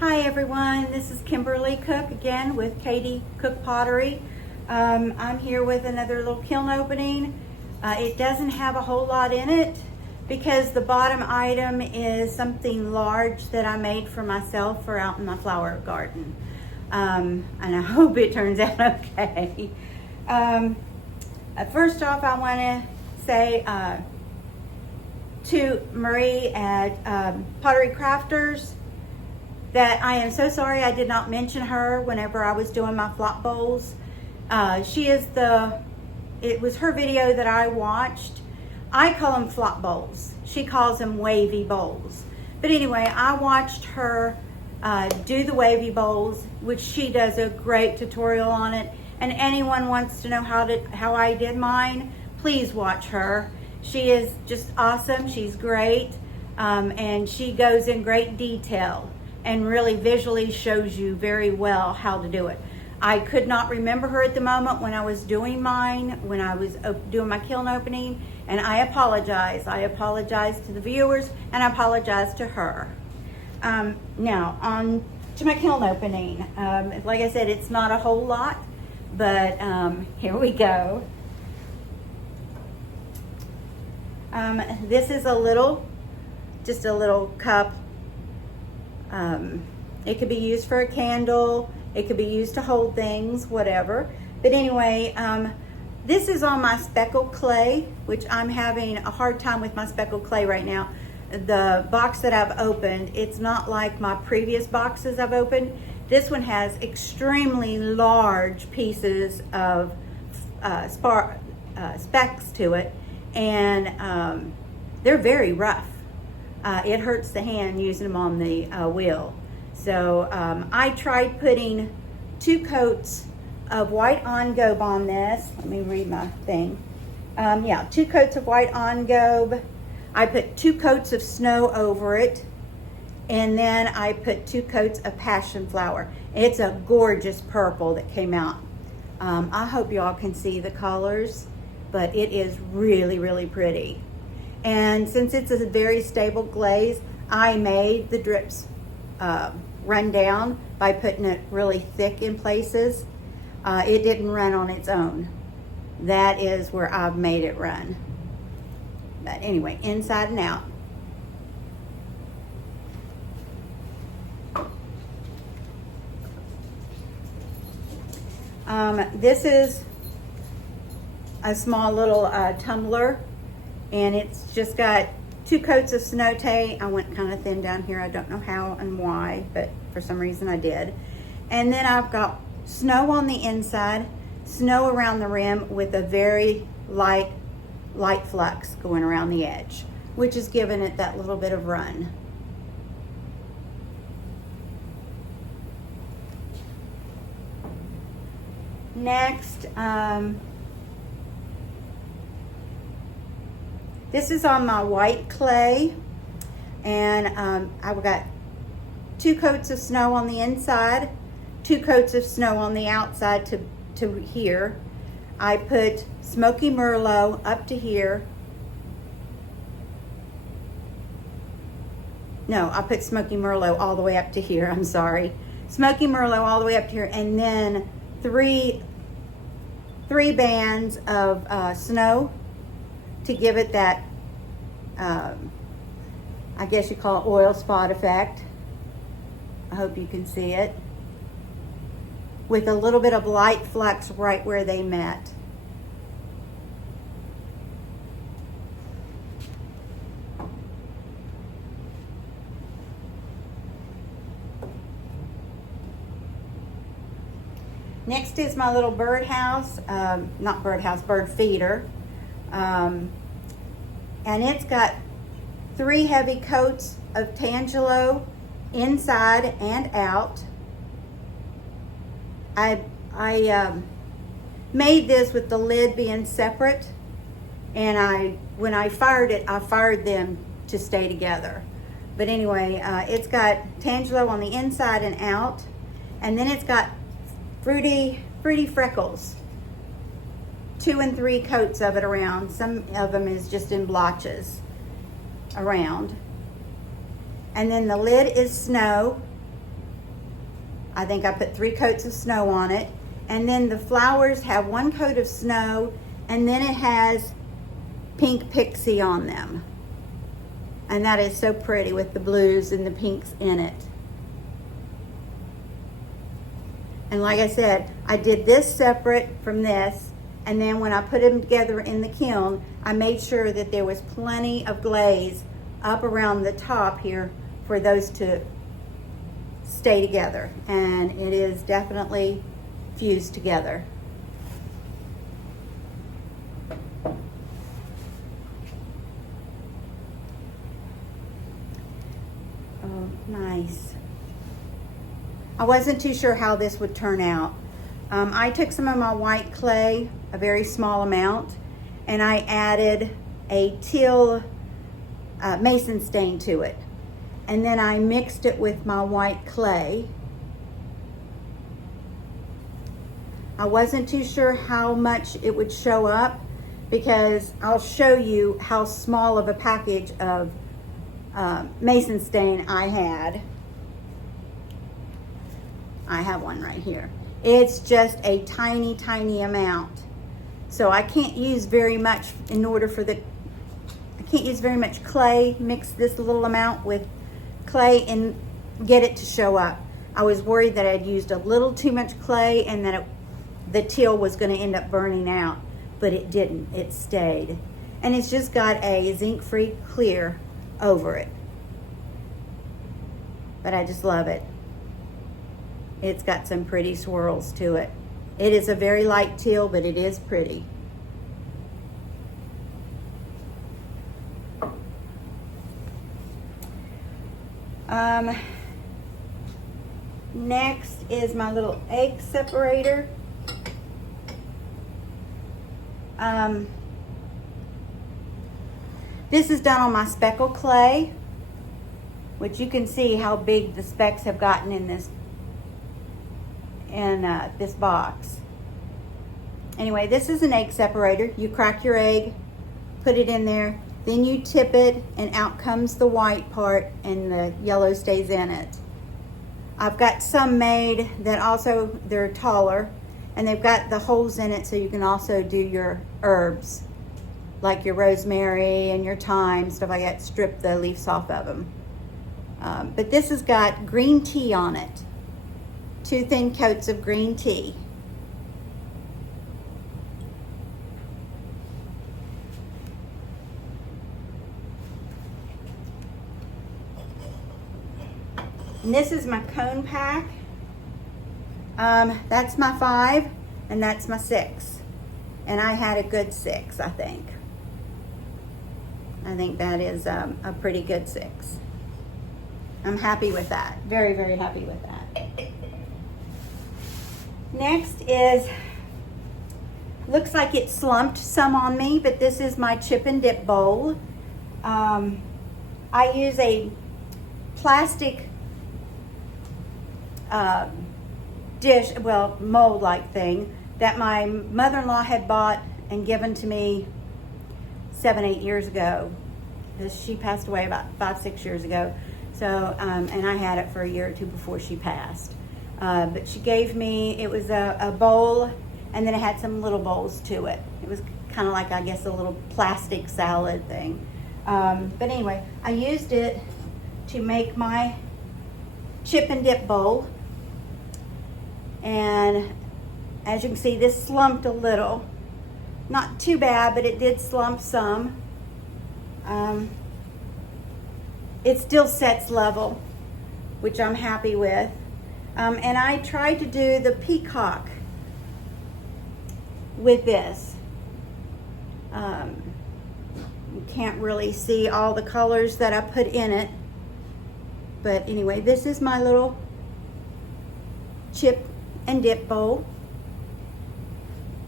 Hi everyone, this is Kimberly Cook again with Katie Cook Pottery. I'm here with another little kiln opening. It doesn't have a whole lot in it because the bottom item is something large that I made for myself for out in my flower garden. And I hope it turns out okay. First off, I want to say to Marie at Pottery Crafters that I am so sorry I did not mention her whenever I was doing my flop bowls. It was her video that I watched. I call them flop bowls. She calls them wavy bowls. But anyway, I watched her do the wavy bowls, which she does a great tutorial on it. And anyone wants to know how I did mine, please watch her. She is just awesome. She's great. And she goes in great detail and really visually shows you very well how to do it. I could not remember her at the moment when I was doing mine, when I was doing my kiln opening, and I apologize. I apologize to the viewers and I apologize to her. Now, on to my kiln opening. Like I said, it's not a whole lot, but here we go. This is just a little cup. It could be used for a candle, it could be used to hold things, whatever. But anyway, this is on my speckled clay, which I'm having a hard time with my speckled clay right now. The box that I've opened, it's not like my previous boxes I've opened. This one has extremely large pieces of specks to it, and they're very rough. It hurts the hand using them on the wheel. So I tried putting 2 coats of white on gobe on this. Let me read my thing. 2 coats of white on gobe. I put 2 coats of snow over it. And then I put 2 coats of passion flower. It's a gorgeous purple that came out. I hope y'all can see the colors, but it is really, really pretty. And since it's a very stable glaze, I made the drips run down by putting it really thick in places. It didn't run on its own. That is where I've made it run. But anyway, inside and out. This is a small little tumbler. And it's just got 2 coats of snow tape. I went kind of thin down here. I don't know how and why, but for some reason I did. And then I've got snow on the inside, snow around the rim with a very light flux going around the edge, which is giving it that little bit of run. Next, this is on my white clay, and I've got 2 coats of snow on the inside, 2 coats of snow on the outside to here. I put Smoky Merlot up to here. No, I put Smoky Merlot all the way up to here, I'm sorry. Smoky Merlot all the way up to here, and then three bands of snow to give it that, I guess you call it oil spot effect. I hope you can see it. With a little bit of light flux right where they met. Next is my little birdhouse, bird feeder. And it's got 3 heavy coats of Tangelo inside and out. I made this with the lid being separate, and when I fired it, I fired them to stay together. But anyway, it's got Tangelo on the inside and out, and then it's got fruity freckles, 2 and 3 coats of it around. Some of them is just in blotches around. And then the lid is snow, I think I put 3 coats of snow on it. And then the flowers have 1 coat of snow, and then it has pink pixie on them. And that is so pretty with the blues and the pinks in it. And like I said, I did this separate from this, and then when I put them together in the kiln, I made sure that there was plenty of glaze up around the top here for those to stay together. And it is definitely fused together. Oh, nice. I wasn't too sure how this would turn out. I took some of my white clay, a very small amount, and I added a teal mason stain to it. And then I mixed it with my white clay. I wasn't too sure how much it would show up, because I'll show you how small of a package of mason stain I had. I have one right here. It's just a tiny, tiny amount. So I can't use very much in order for the, I can't use very much clay, mix this little amount with clay and get it to show up. I was worried that I'd used a little too much clay and that the teal was gonna end up burning out, but it didn't, it stayed. And it's just got a zinc-free clear over it. But I just love it. It's got some pretty swirls to it. It is a very light teal, but it is pretty. Next is my little egg separator. This is done on my speckle clay, which you can see how big the specks have gotten in this box. Anyway, this is an egg separator. You crack your egg, put it in there, then you tip it, and out comes the white part and the yellow stays in it. I've got some made that also, they're taller, and they've got the holes in it so you can also do your herbs, like your rosemary and your thyme, stuff like that, strip the leaves off of them. But this has got green tea on it. 2 thin coats of green tea. And this is my cone pack. That's my 5 and that's my 6. And I had a good 6, I think. I think that is a pretty good 6. I'm happy with that. Very, very happy with that. Next is, looks like it slumped some on me, but this is my chip and dip bowl. I use a plastic dish, well, mold-like thing that my mother-in-law had bought and given to me 7-8 years ago, because she passed away about 5-6 years ago. So, and I had it for a year or 2 before she passed. But she gave me, it was a bowl, and then it had some little bowls to it. It was kind of like, I guess, a little plastic salad thing. But anyway, I used it to make my chip and dip bowl. And as you can see, this slumped a little. Not too bad, but it did slump some. It still sets level, which I'm happy with. And I tried to do the peacock with this. You can't really see all the colors that I put in it. But anyway, this is my little chip and dip bowl.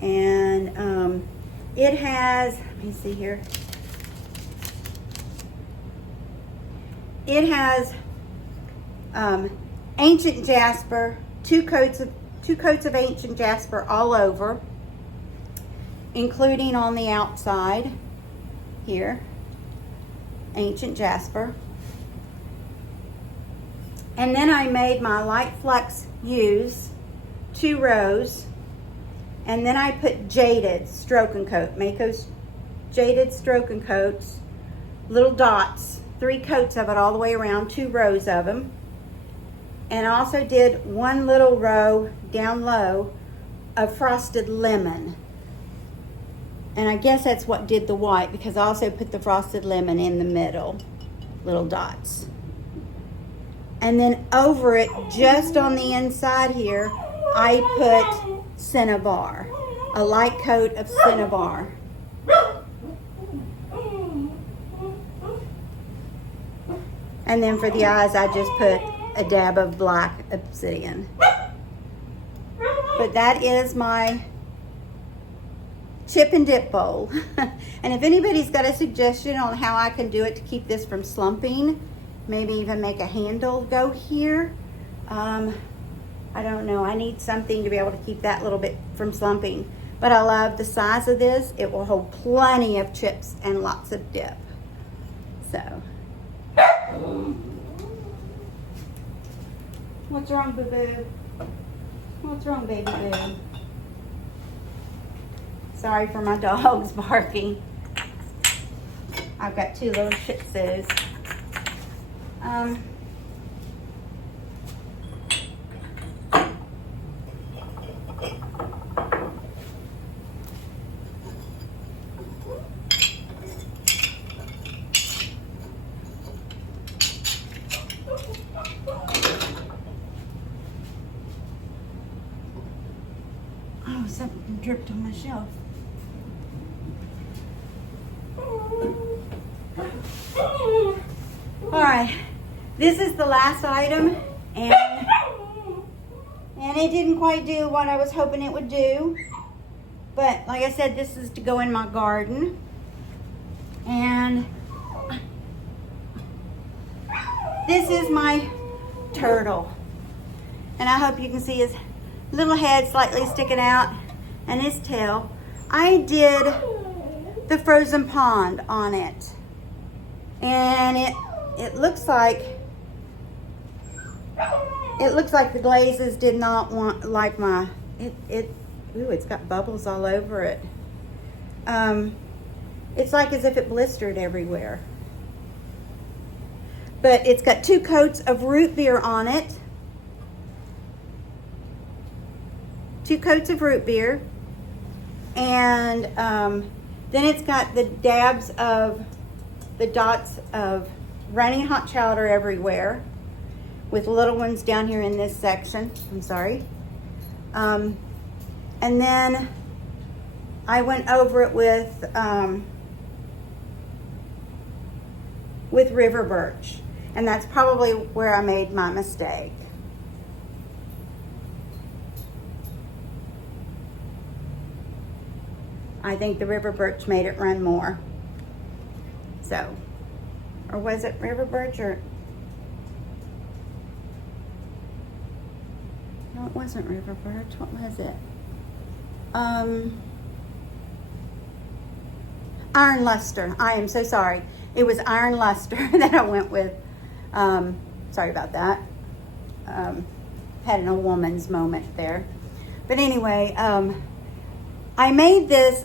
And it has, let me see here. It has ancient jasper, two coats of ancient jasper all over, including on the outside here, ancient jasper. And then I made my light flux U's, 2 rows. And then I put jaded stroke and coat, Mako's jaded stroke and coats, little dots, 3 coats of it all the way around, 2 rows of them. And I also did 1 little row down low of frosted lemon. And I guess that's what did the white, because I also put the frosted lemon in the middle, little dots. And then over it, just on the inside here, I put Cinnabar, a light coat of Cinnabar. And then for the eyes, I just put a dab of black obsidian. But that is my chip and dip bowl. And if anybody's got a suggestion on how I can do it to keep this from slumping, maybe even make a handle go here, I don't know. I need something to be able to keep that little bit from slumping. But I love the size of this. It will hold plenty of chips and lots of dip. So. What's wrong, boo-boo? What's wrong, baby boo? Sorry for my dogs barking. I've got 2 little Shih Tzus. Oh, something dripped on my shelf. All right, this is the last item, and it didn't quite do what I was hoping it would do. But like I said, this is to go in my garden. And this is my turtle. And I hope you can see his little head slightly sticking out and his tail. I did the frozen pond on it. And it looks like the glazes did not want like my ooh, it's got bubbles all over it. It's like as if it blistered everywhere. But it's got 2 coats of root beer on it. 2 coats of root beer. And then it's got the dabs of the dots of running hot chowder everywhere, with little ones down here in this section. I'm sorry. And then I went over it with river birch, and that's probably where I made my mistake. I think the river birch made it run more. So, or was it river birch or? No, it wasn't river birch. What was it? Iron luster. I am so sorry. It was iron luster that I went with. Sorry about that. Had a woman's moment there. But anyway, I made this.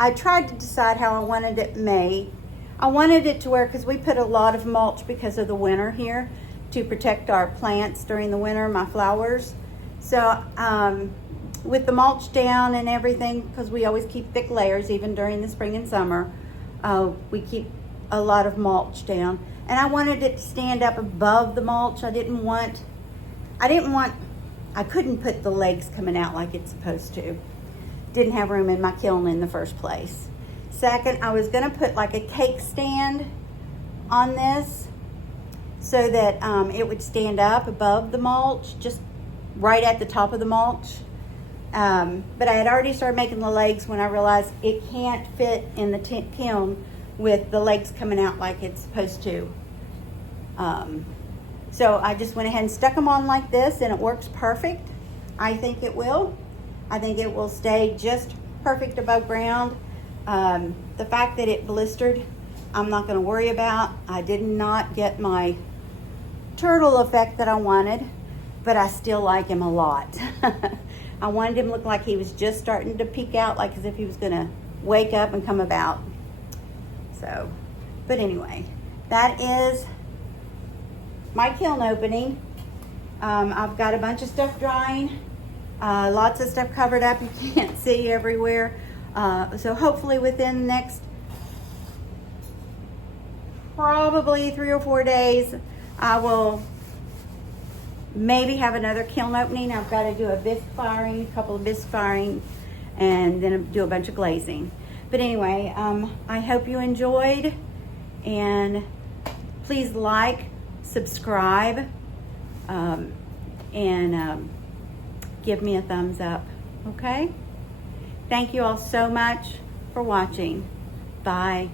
I tried to decide how I wanted it made. I wanted it to where, because we put a lot of mulch because of the winter here to protect our plants during the winter, my flowers. So with the mulch down and everything, because we always keep thick layers even during the spring and summer, we keep a lot of mulch down. And I wanted it to stand up above the mulch. I couldn't put the legs coming out like it's supposed to. Didn't have room in my kiln in the first place. Second, I was gonna put like a cake stand on this so that it would stand up above the mulch, just right at the top of the mulch. But I had already started making the legs when I realized it can't fit in the kiln with the legs coming out like it's supposed to. So I just went ahead and stuck them on like this, and it works perfect. I think it will. I think it will stay just perfect above ground. The fact that it blistered, I'm not going to worry about. I did not get my turtle effect that I wanted, but I still like him a lot. I wanted him to look like he was just starting to peek out, like as if he was gonna wake up and come about. So, but anyway, that is my kiln opening. I've got a bunch of stuff drying, lots of stuff covered up you can't see everywhere. So hopefully within the next probably 3 or 4 days, I will maybe have another kiln opening. I've got to do a bisque firing, a couple of bisque firing, and then do a bunch of glazing. But anyway, I hope you enjoyed, and please like, subscribe, and give me a thumbs up, okay? Thank you all so much for watching. Bye.